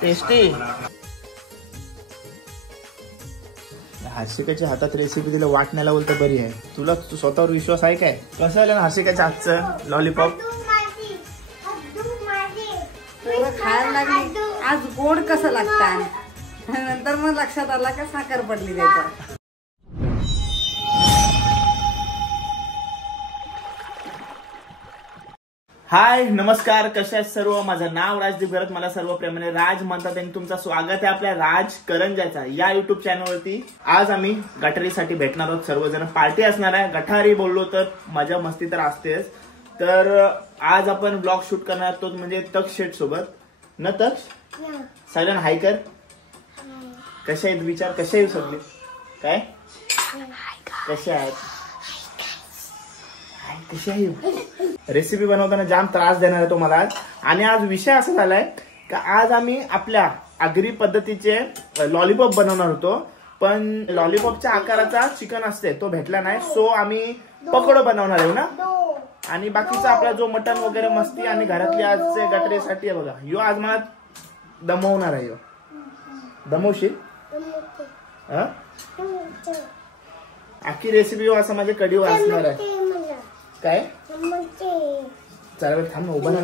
Tasty. हर्षिकाच्या हातात recipe दिलं वाटण्याला बोलतं बरी आहे. तुला स्वतःवर विश्वास आहे काय? कसं आलं ना हर्षिकाच्या हातचं लॉलीपॉप? खायला लागली. आज गोड कसं लागतं. नंतर मग लक्षात आला का साखर पडली त्याच्यात. हाय नमस्कार, कशा आहेत सर्व? माझं नाव राजदीप घरत, मला सर्व प्रेमाने राज म्हणतात आणि तुमचं स्वागत आहे आपल्या राज करंजाचा या युट्यूब चॅनलवरती. आज आम्ही गटारीसाठी भेटणार आहोत, सर्वजण पार्टी असणार आहे. गटारी बोललो तर मजा मस्ती तर असतेच. तर आज आपण ब्लॉग शूट करणार आहोत, म्हणजे तक्ष शेट सोबत न तक्ष. सगळ्यांना हाय कर. कशा आहेत विचार, कशा आहेत सगळे? काय कशा आहेत? कशा आहे? रेसिपी बनवताना जाम त्रास देणार आहे तो मला आज. आणि आज विषय असा झालाय का आज आम्ही आपल्या आगरी पद्धतीचे लॉलीपॉप बनवणार होतो, पण लॉलीपॉपच्या आकाराचा चिकन असते तो भेटला नाही, सो आम्ही पकोडे बनवणार आहे ना. आणि बाकीचा आपला जो मटन वगैरे मस्ती आणि घरातली आजचे गटरेसाठी आहे बघा. यो आज मला दमवणार आहे. यो दमवशील आखी रेसिपी असं माझे कडी वाचणार आहे. काय चला थांब ना, उभा ना.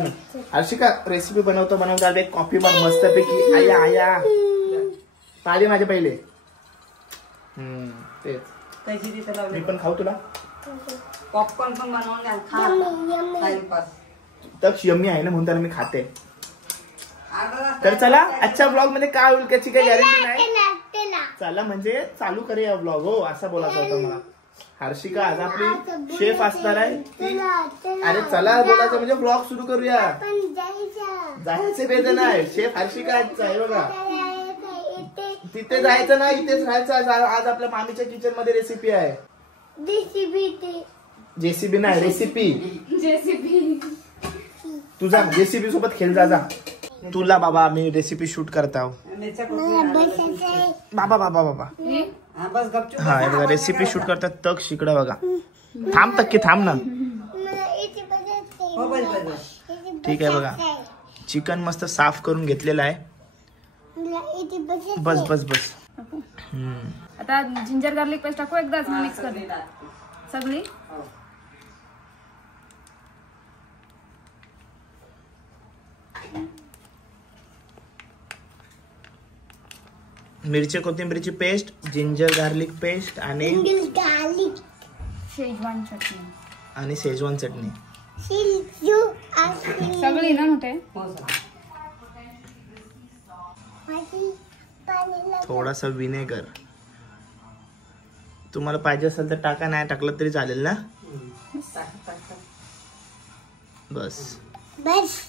हर्षिका रेसिपी बनवता एक कॉफी मार मस्त पैकी. आया आया ताली माझे पहिले. तेच मी पण खाऊ तुला. पॉपकॉर्न पण बनवून तक्ष यम्मी आहे ना म्हणून त्याला मी खाते. तर चला आजच्या ब्लॉग मध्ये काय होईल त्याची काही गॅरंटी नाही. चला म्हणजे चालू करूया ब्लॉग. हो असं बोलायचं होतं मला. हर्षिका आज आपली शेफ असणार आहे. अरे चला बोलायचं म्हणजे ब्लॉग सुरू करूया. जायचं बेद नाही, शेफ हर्षिका आहे बघा. तिथे जायचं नाही, इथेच राहायचं. आज आपल्या मामीच्या किचन मध्ये रेसिपी आहे. जेसीबी नाही, रेसिपी. तुझा जेसीबी सोबत खेळ जा. तुला बाबा मी रेसिपी शूट करता हूं. बाबा बाबा बाबा हा बघा रेसिपी शूट करतात. तक शिकडा बघा. थांब तक की थांब ना. ठीक आहे बघा, चिकन मस्त साफ करून घेतलेलं आहे. बस बस बस. आता जिंजर गार्लिक पेस्ट टाकू, एकदाच मिक्स कर सगळी. मिरची कोथिंबीरची पेस्ट, जिंजर गार्लिक पेस्ट आणि शेजवान चटणी आणि शेजवान चटणी सगळी ना होते. थोडासा विनेगर तुम्हाला पाहिजे असेल तर टाका, नाही टाकलं तरी चालेल ना. बस बस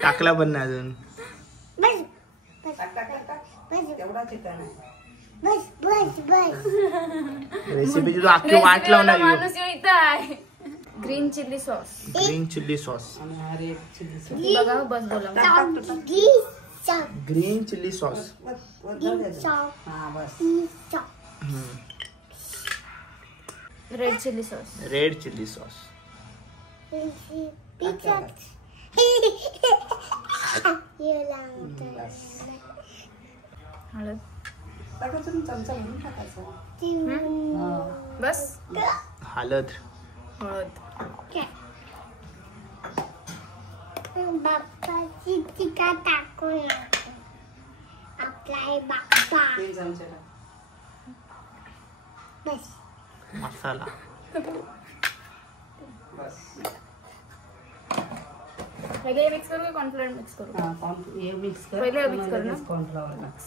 टाकला पण नाही अजून. रेसिपी तुझं अख्खी वाट लावणार. Green chilli sauce, green chilli sauce बघा. बस बोला. Green chilli sauce, red chilli sauce, red chilli sauce. हळद बस. हळद बाप्पाची टिका टाकून आपला बाप्पा. बस मसाला. पहिले मिक्स करू, कॉर्नफ्लोअर मिक्स करू. ये मिक्स कर. पहिले मिक्स कर ना. Cornflour mix.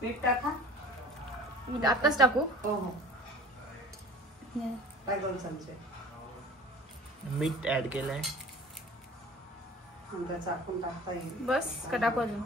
पीठ टाका. मी आताच टाकू. हो हो. काय 2 चमचे मीठ ऍड केलंय. चाकून टाकता येईल. बस का टाकू अजून?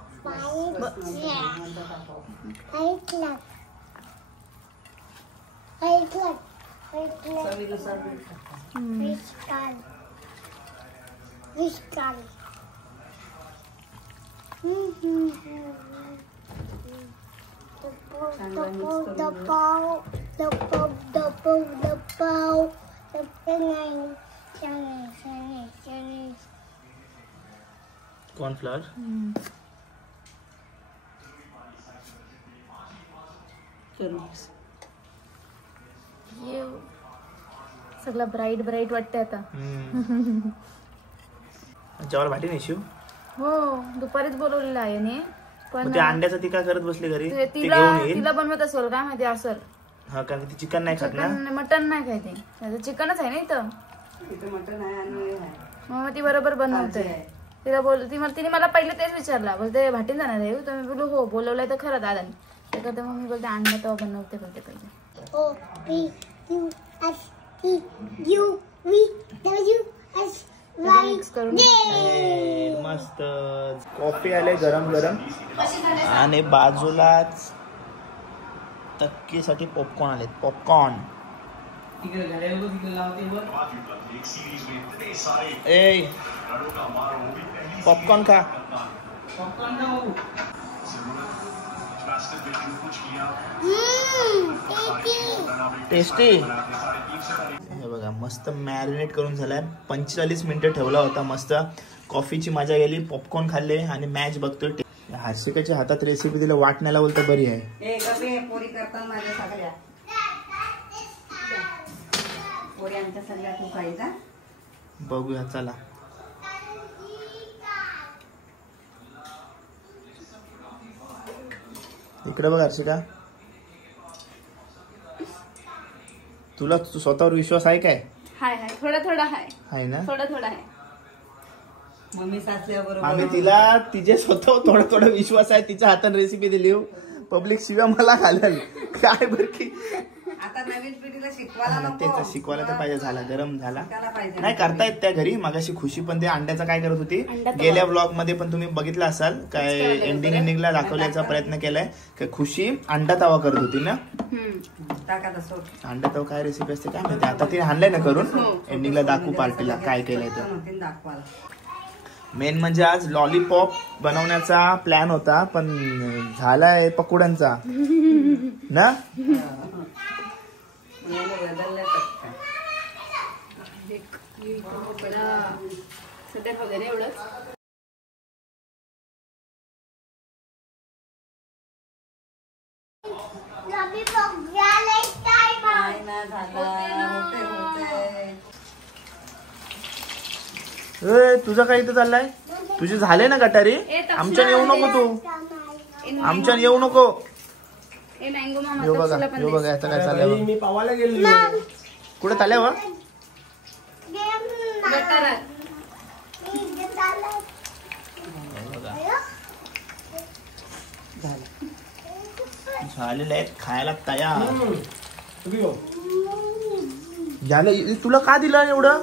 कॉर्नफ्लॉवर सगळं ब्राईट ब्राईट वाटतंय आता. जेवायला भाटी नाही शिव. हो दुपारीच बोलवलेलं आहे ने पण मग ते अंड्याचं ती काय करत बसली घरी? ते तिला घेऊन येईल. तिला बनवत असेल काय माहिती असेल. हा कारण ती चिकन नाही खात ना. चिकन मटन नाही खायते त्याचं चिकनच आहे ना इथं. इथं मटण आहे आणि आहे. मग ती बरोबर बनवते. तिला तिने मला पहिले तेच विचारला बोलते भाटीन जाणार आहे तर मी बोलू हो बोलवलंय तर खरं दादानी ते करते. मग मी बोलते अंडा तवा बनवते बोलते पहिले. मिक्स करून मस्त कॉफी आले गरम गरम आणि बाजूलाच तक्कीसाठी पॉपकॉर्न आले. पॉपकॉर्न ए पॉपकॉर्न खा. टेस्टी. हे बघा मस्त मॅरिनेट करून झालाय. 45 मिनिटं ठेवला होता. मस्त कॉफीची मजा गेली. पॉपकॉर्न खाल्ले आणि मॅच बघतोय. हर्षिकाच्या हातात रेसिपी दिला वाटण्याला बोलतो बरी आहे. पोरी करतात माझ्या सगळ्या पोरी आमच्या सगळ्या तू खायचा. बघूया चला. इकडे बघ हर्षिका तुला स्वतःवर विश्वास आहे काय? हाय हाय थोडा थोडा आहे ना. थोडा थोडा आहे. मम्मी सासल्याबरोबर आम्ही तिला तिचे स्वतः थोडा थोडा विश्वास आहे. तिच्या हातात रेसिपी दिली पब्लिक शिव्या मला घालेल काय बरं की. आता नवीन पिढीला शिकवायला नको. तेच शिकवायला तर पाहिजे. झाला गरम झाला शिकायला पाहिजे. नाही करतायत त्या घरी. मागाशी खुशी पण ते अंड्याचा काय करत होती गेल्या ब्लॉग मध्ये पण तुम्ही बघितलं असाल काय एंडिंगला दाखवण्याचा प्रयत्न केलाय की खुशी अंडा तवा करत होती ना. अंडा तवा काय रेसिपी असते काय माहिती. आता ते आणलंय ना करून एंडिंगला दाखवू पार्टीला काय केलंय तर. मेन म्हणजे आज लॉलीपॉप बनवण्याचा प्लॅन होता पण झालाय पकोड्यांचा ना. सध्या वगैरे एवढंच. तुझं काय इथं चाललंय? तुझे झाले ना गटारी. आमच्यान येऊ नको तू. आमच्यान येऊ नको. यो बघा आता काय चाललंय. मी पावाला गेलो कुठे चालल्या व झालेले आहेत खायला तयार. झालं तुला का दिलं एवढं?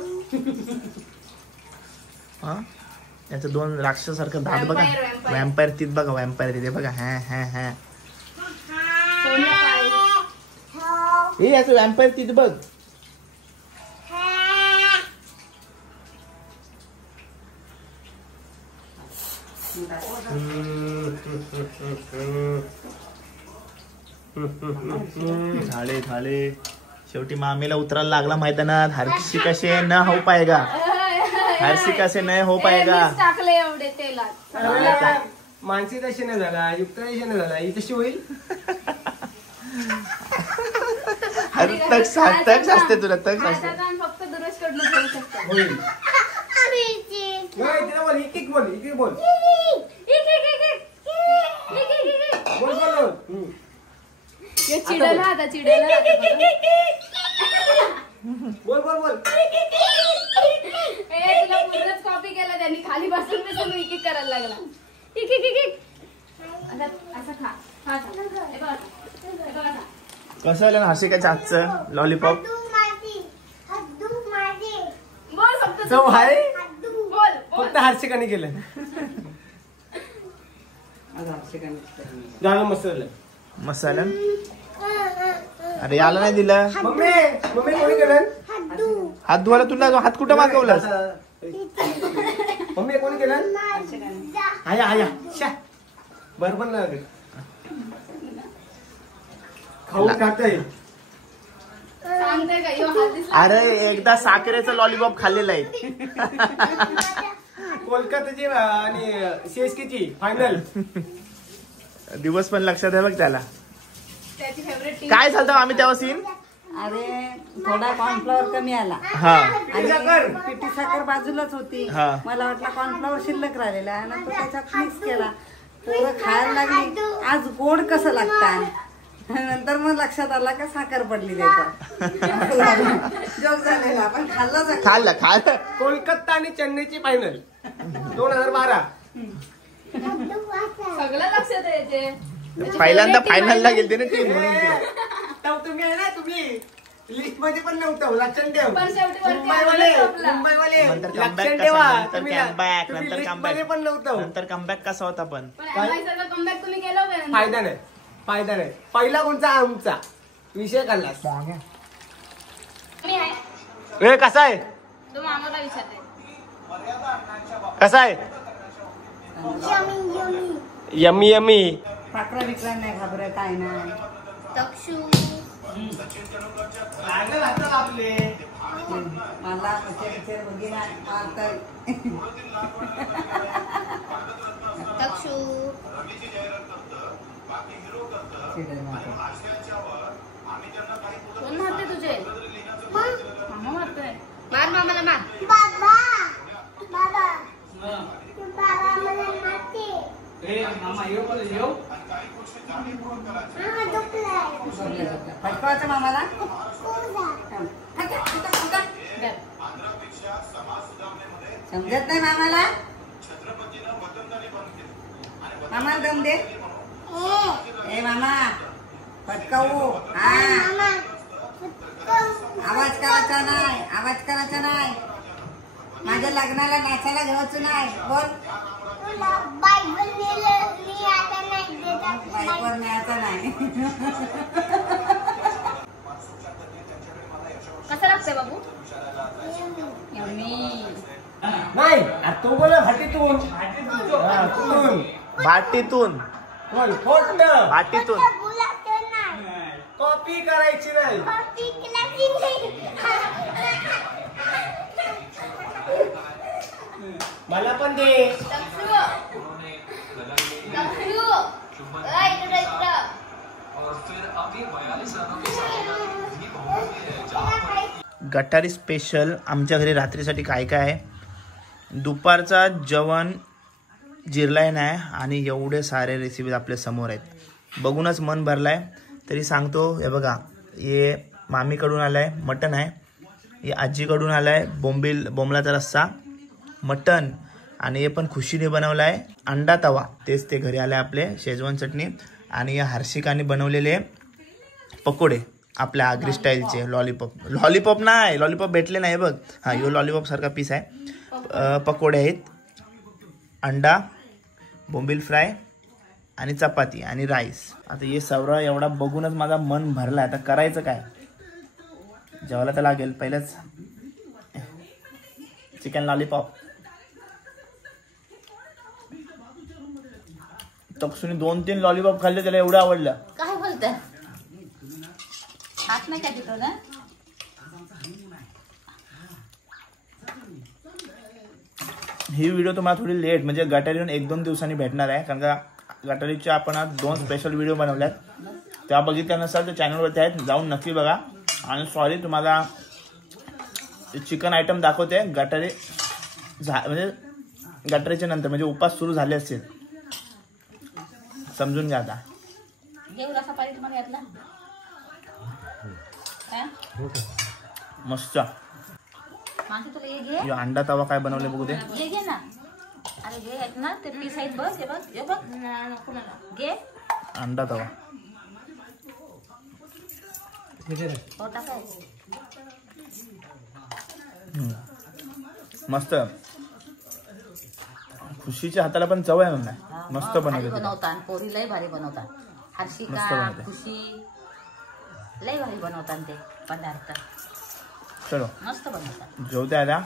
हा याचं दोन राक्षसारखं दात बघा. वॅम्पायर तीत बघा. वॅम्पायर तिथे बघा. हा हा हा हे याचं वॅम्पायर तीत बघ. झाले झाले शेवटी मामीला उतरायला लागला मैदानात. हर्षिका से न हो पाएगा. हर्षिका से न हो पाएगा. टाकले एवढे तेलात. मानसी तशी नाही झाला युक्त नाही झाला ही तशी होईल. तक असते तुला तक असते. फक्त दुरुस्त कडनं ठेवू शकतो. होईल तिला बोल एक एक बोल एक एक बोल बोल बोल. चिडला आता चिडला बोल बोल बोल. तुला पूर्णच कॉपी केला त्यांनी. खाली बसून बसून एक एक करायला लागला. एक एक एक एक असं खा खा. कसं आलं ना हर्षिकाच्या हातचं लॉलीपॉप. बोल फक्त चव आहे बोल बोल. फक्त हर्षिकाने केलं. झालं मस्त झालं. मस्त आलं. अरे याला नाही दिलं. मम्मी मम्मी कोणी केलं? हात धुवायला तुला हात कुठं मागवलास? मम्मी कोणी केलं? आया आया शा बरोबर लागेल. खाऊन खातोय. सांगते का यो हात दिसला अरे एकदा साखरेचं लॉलीपॉप खाल्लेलं आहे. कोलकाताची आणि सीएसकेची फायनल. दिवस पण लक्षात आहे बघ त्याला. त्याची फेवरेट टीम. काय झालं आम्ही तेव्हा सीन. अरे थोडा कॉर्नफ्लॉवर कमी आला हा आणि पिठी साखर बाजूलाच होती. हा. मला वाटलं कॉर्नफ्लॉवर शिल्लक राहिलेला आहे ना, तो त्याच्यात मिक्स केला. पोरं खायला लागली, आज गोड कसं लागतं. नंतर मग लक्षात आला का साखर पडली त्याच्यात. जोक झालेला पण खाल्ला. खाल्लं. कोलकाता आणि चेन्नईची फायनल 2012. सगळं लक्षात यायचे. पहिल्यांदा फायनलला गेलते ना टीम म्हणून ते. तुम्ही आहे ना, तुम्ही लिस्ट मध्ये पण नव्हतं. लक्षात ठेव. पण शेवटी वरती मुंबईवाले आपला. मुंबईवाले नंतर लक्षात कमबॅक ठेवा. नंतर तुम्ही कमबॅक तुम्ही नंतर list मध्ये पण नव्हतं. कमबॅक नंतर कमबॅक कसा होता पण. पण MI सारखा कमबॅक तुम्ही केला होता नंतर. फायदा नाही. पहिला कोणचा आमचा विषय काढलास. मी आहे. ए कसा आहे तो मामाला विचारते. कसा आहे. Yummy yummy. पाकरा बिकरा नाही घाबरत काय नाही. तक्षू आपले मला पिक्चर बघितला आता. तक्षू कोण मारते तुझे. मामा मारतोय. मार मामाला मार. बाबा मला मारते. फटकावाचं मामाला. समजत नाही मामाला. मामाला दम दे. ए मामा फटकावू. हा आवाज करायचा नाही. माझ्या लग्नाला नाचायला घ्यायचं नाही. बोल. बाईकवर न्यायचं नाही. कसं लागतंय बाबू. यम्मी. नाही तू बोला भाटीतून. भाटीतून कॉपी करायची नाही. मला पण दे. गटारी स्पेशल आमच्या घरी रात्रीसाठी काय काय आहे. दुपारचा जेवण जिरलाय नाही आणि एवढे सारे रेसिपीज आपल्या समोर आहेत. बघूनच मन भरलाय. तरी सांगतो हे बघा, हे मामीकडून आलाय मटण आहे. हे आजीकडून आलाय बोंबलाचा रस्सा मटण. आणि हे पण खुशीने बनवलं आहे अंडा तवा. तेच ते घरी आले आपले शेजवान चटणी. आणि या हर्षिकाने बनवलेले पकोडे आपल्या आगरी स्टाईलचे. लॉलीपॉप नाही, लॉलीपॉप भेटले नाही बघ. हा यो लॉलीपॉप सारखा पीस आहे. पकोडे आहेत, अंडा, बोंबील फ्राय आणि चपाती आणि राईस. आता हे सगळं एवढा बघूनच माझा मन भरला. आता करायचं काय. जेवायला तर लागेल. पहिलंच चिकन लॉलीपॉप. तक्षुनी 2-3 लॉलीपॉप खाल्ले, त्याला एवढं आवडलं. काय बोलताय. हात नाही काय तिथं ना. ही व्हिडिओ तुम्हाला थोडी लेट म्हणजे गटारीहून 1-2 दिवसांनी भेटणार आहे. कारण का गटारीचे आपण आज 2 स्पेशल व्हिडिओ बनवल्यात. त्या बघितल्या नसाल तर चॅनलवरती आहेत, जाऊन नक्की बघा. आणि सॉरी तुम्हाला चिकन आयटम दाखवते गटारी म्हणजे गटारीच्या नंतर म्हणजे उपास सुरू झाले असतील, समजून घ्या. आता मस्त. अंडा तवा काय बनवले बघू दे. ना. अरे घे आहेत ना ते पीस आहेत बघ. हे बघ घे अंडा तवा. मस्त. खुशीच्या हाताला पण चव आहे म्हणून मस्त बनवतात. पोरी लय भारी बनवतात. हर्षिका खुशी लय भारी बनवतात ते पदार्थ. चलो मस्त बनवतात. जेवते आता.